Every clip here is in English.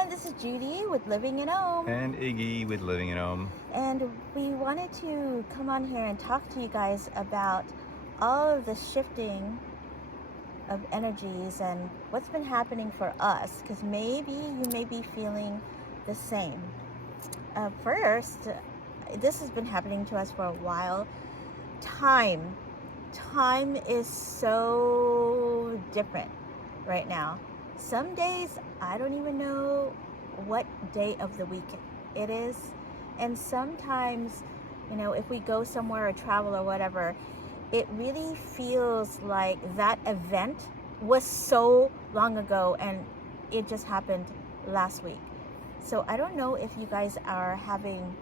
everyone, this is Judy with Living in Om. And Iggy with Living in Om. And we wanted to come on here and talk to you guys about all of the shifting of energies and what's been happening for us, because maybe you may be feeling the same. First, this has been happening to us for a while. Time is so different right now. Some days I don't even know what day of the week it is, and sometimes, if we go somewhere or travel or whatever, it really feels like that event was so long ago and it just happened last week. So I don't know if you guys are having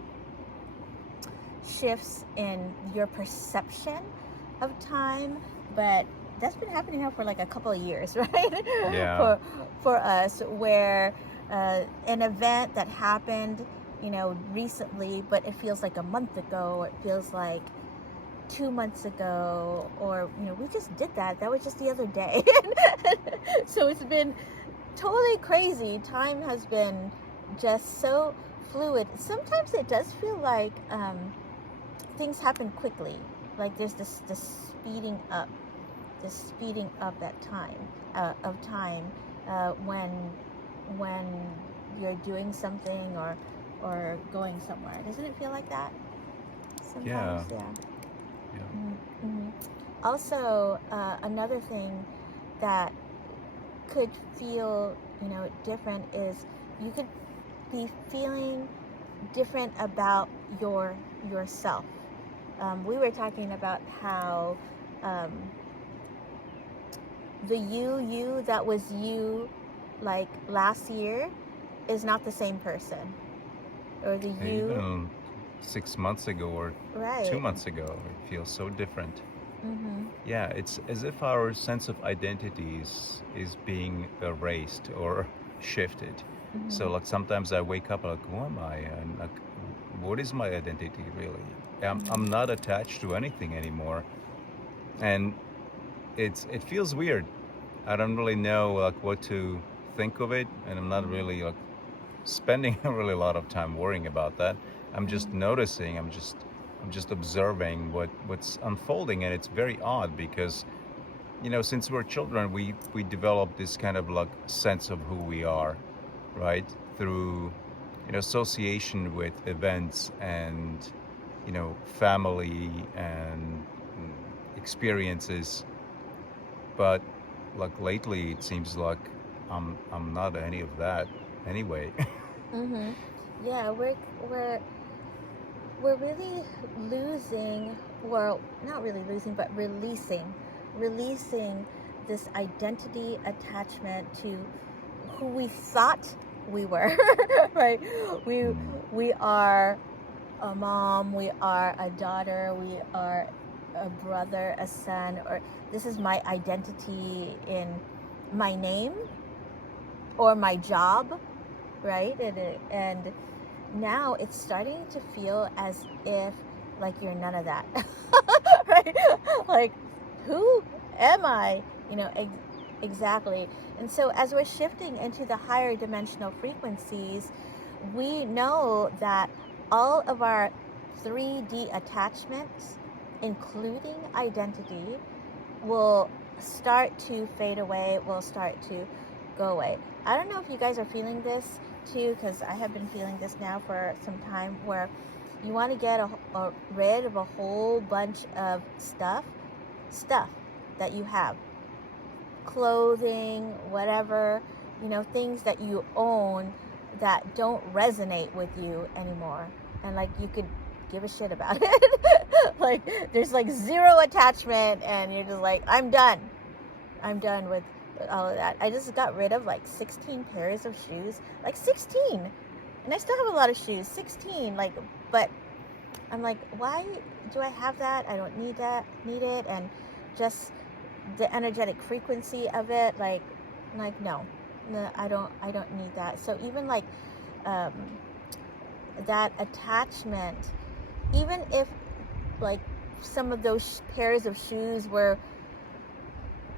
shifts in your perception of time, but that's been happening now for like a couple of years, right? Yeah. for us, where an event that happened, recently, but it feels like a month ago, or it feels like 2 months ago, or we just did that. That was just the other day. So it's been totally crazy. Time has been just so fluid. Sometimes it does feel like things happen quickly. Like there's this speeding up that time of time when you're doing something or going somewhere. Doesn't it feel like that sometimes? Yeah. Mm-hmm. Also, another thing that could feel different is you could be feeling different about yourself. We were talking about how the you that was you like last year is not the same person, or the you even 6 months ago or right 2 months ago, it feels so different. Mm-hmm. Yeah, it's as if our sense of identities is being erased or shifted. Mm-hmm. So like sometimes I wake up like, who am I? And like, what is my identity really? I'm not attached to anything anymore, and it feels weird. I don't really know like what to think of it, and I'm not really like spending a really lot of time worrying about that. I'm just noticing. I'm just observing what's unfolding, and it's very odd because since we're children, we develop this kind of like sense of who we are, right, through association with events and family and experiences. But like lately it seems like I'm not any of that anyway. Mm-hmm. Yeah, we're really losing, well, not really losing, but releasing this identity attachment to who we thought we were. Right? We are a mom, we are a daughter, we are a brother, a son, or this is my identity in my name or my job, right? And now it's starting to feel as if like you're none of that. Right? Like, who am I? Exactly. And so as we're shifting into the higher dimensional frequencies, we know that all of our 3D attachments, including identity, will start to fade away, will start to go away. I don't know if you guys are feeling this too, because I have been feeling this now for some time, where you want to get rid of a whole bunch of stuff that you have, clothing, whatever, things that you own that don't resonate with you anymore, and like you could give a shit about it. Like there's like zero attachment, and you're just like, I'm done with all of that. I just got rid of like 16 pairs of shoes, like 16, and I still have a lot of shoes, 16, like, but I'm like, why do I have that? I don't need it. And just the energetic frequency of it, like no, I don't need that. So even like that attachment, even if like some of those pairs of shoes were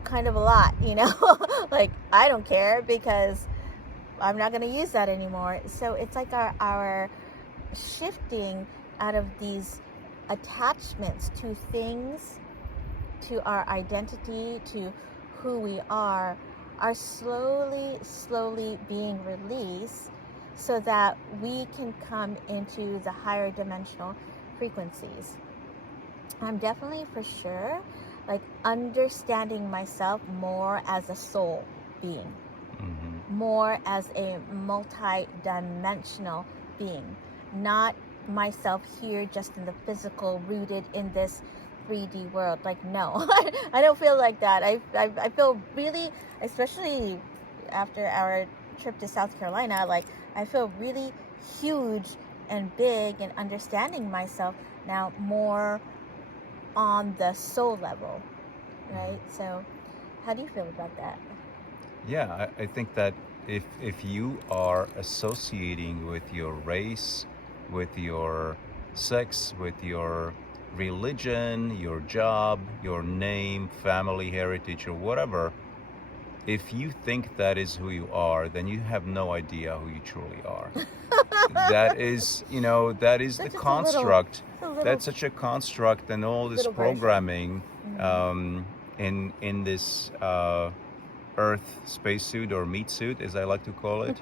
kind of a lot, like I don't care, because I'm not going to use that anymore. So it's like our shifting out of these attachments to things, to our identity, to who we are slowly being released so that we can come into the higher dimensional frequencies. I'm definitely for sure like understanding myself more as a soul being, more as a multi-dimensional being, not myself here just in the physical, rooted in this 3D world. Like, no, I don't feel like that. I feel really, especially after our trip to South Carolina, like I feel really huge and big and understanding myself now more on the soul level, right? So how do you feel about that? Yeah, I think that if you are associating with your race, with your sex, with your religion, your job, your name, family, heritage, or whatever, if you think that is who you are, then you have no idea who you truly are. That is, that is the construct. That's such a construct, and all this programming in this Earth spacesuit or meat suit, as I like to call it.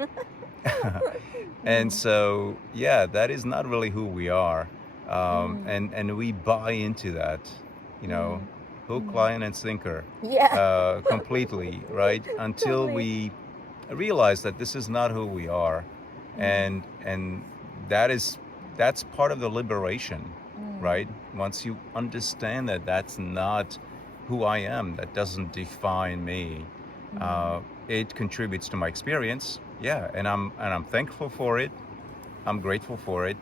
And so, yeah, that is not really who we are, and we buy into that, hook, line, and sinker, completely, right? Until we realize that this is not who we are, and that's part of the liberation, right? Once you understand that that's not who I am, that doesn't define me. It contributes to my experience, and I'm thankful for it. I'm grateful for it,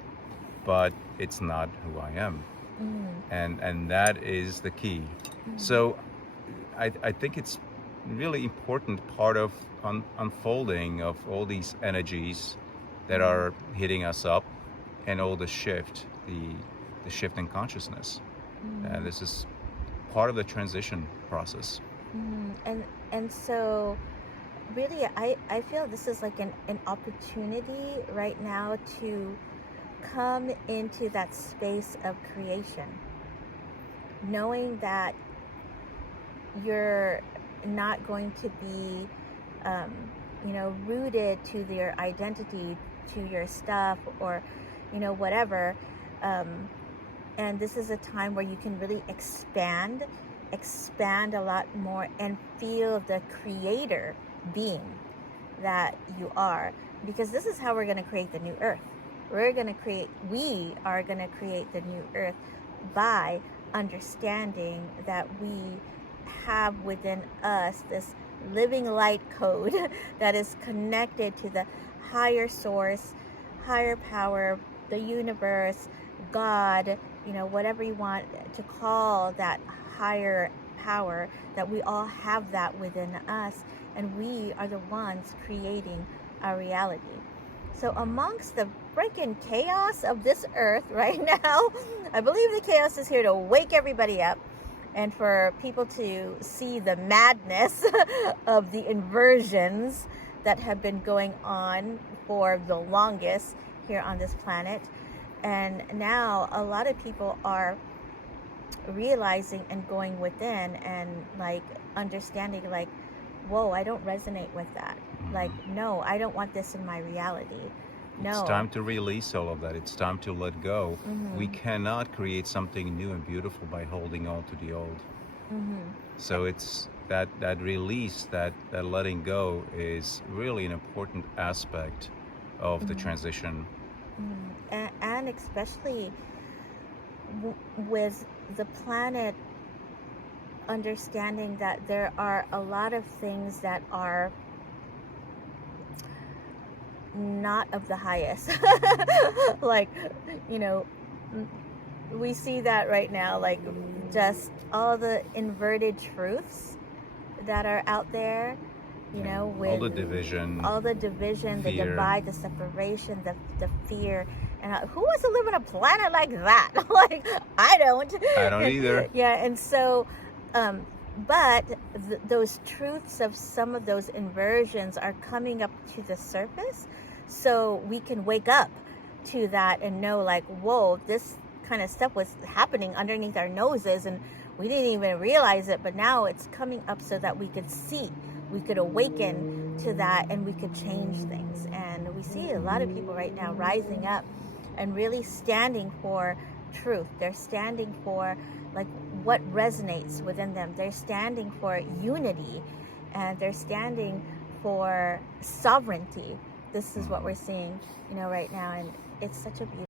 but it's not who I am, and that is the key. So I think it's really important part of unfolding of all these energies that are hitting us up, and all the shift, the shift in consciousness, and this is part of the transition process. And so really I feel this is like an opportunity right now to come into that space of creation, knowing that you're not going to be rooted to your identity, to your stuff, or whatever, and this is a time where you can really expand a lot more and feel the creator being that you are, because this is how we're going to create the new earth. We are going to create the new earth by understanding that we have within us this living light code that is connected to the higher source, higher power, the universe, God, whatever you want to call that higher power, that we all have that within us, and we are the ones creating our reality. So amongst the freaking chaos of this earth right now, I believe the chaos is here to wake everybody up and for people to see the madness of the inversions that have been going on for the longest here on this planet. And now a lot of people are realizing and going within and like understanding, like, whoa, I don't resonate with that. Like, no, I don't want this in my reality. No. It's time to release all of that. It's time to let go. We cannot create something new and beautiful by holding on to the old. So it's that release, that letting go is really an important aspect of the transition. And especially with the planet understanding that there are a lot of things that are not of the highest. Like, we see that right now, like just all the inverted truths that are out there, with all the division, the divide, the separation, the fear. And who wants to live on a planet like that? Like, I don't either. Yeah, and so but those truths of some of those inversions are coming up to the surface, so we can wake up to that and know, like, whoa, this kind of stuff was happening underneath our noses and we didn't even realize it, but now it's coming up so that we could see, we could awaken to that, and we could change things. And we see a lot of people right now rising up and really standing for truth. They're standing for, like, what resonates within them. They're standing for unity, and they're standing for sovereignty. This is what we're seeing, right now, and it's such a beautiful